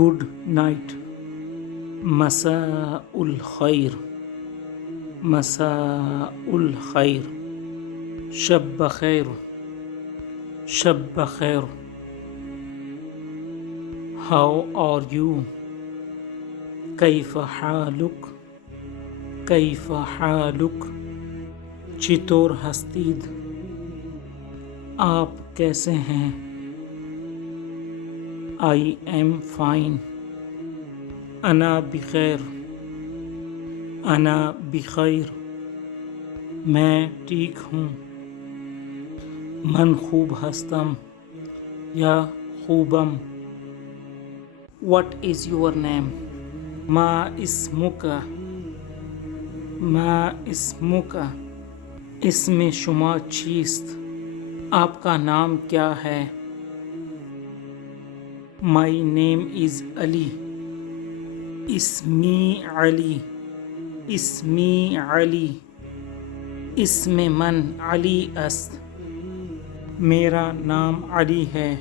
good night. مساء الخير. مساء الخير. شب بخیر. شب بخیر. How are you? کیف حالک. کیف حالک. چطور ہستید؟ آپ کیسے ہیں؟ I am fine. انا بخیر. انا بخیر. میں ٹھیک ہوں. من خوب ہستم یا خوبم. What is your name? ما اسمک. ما اسمک. اسم شما چیست؟ آپ کا نام کیا ہے؟ My name is Ali. اسمی علی. اسمی علی. اسم من علی است. میرا نام علی ہے.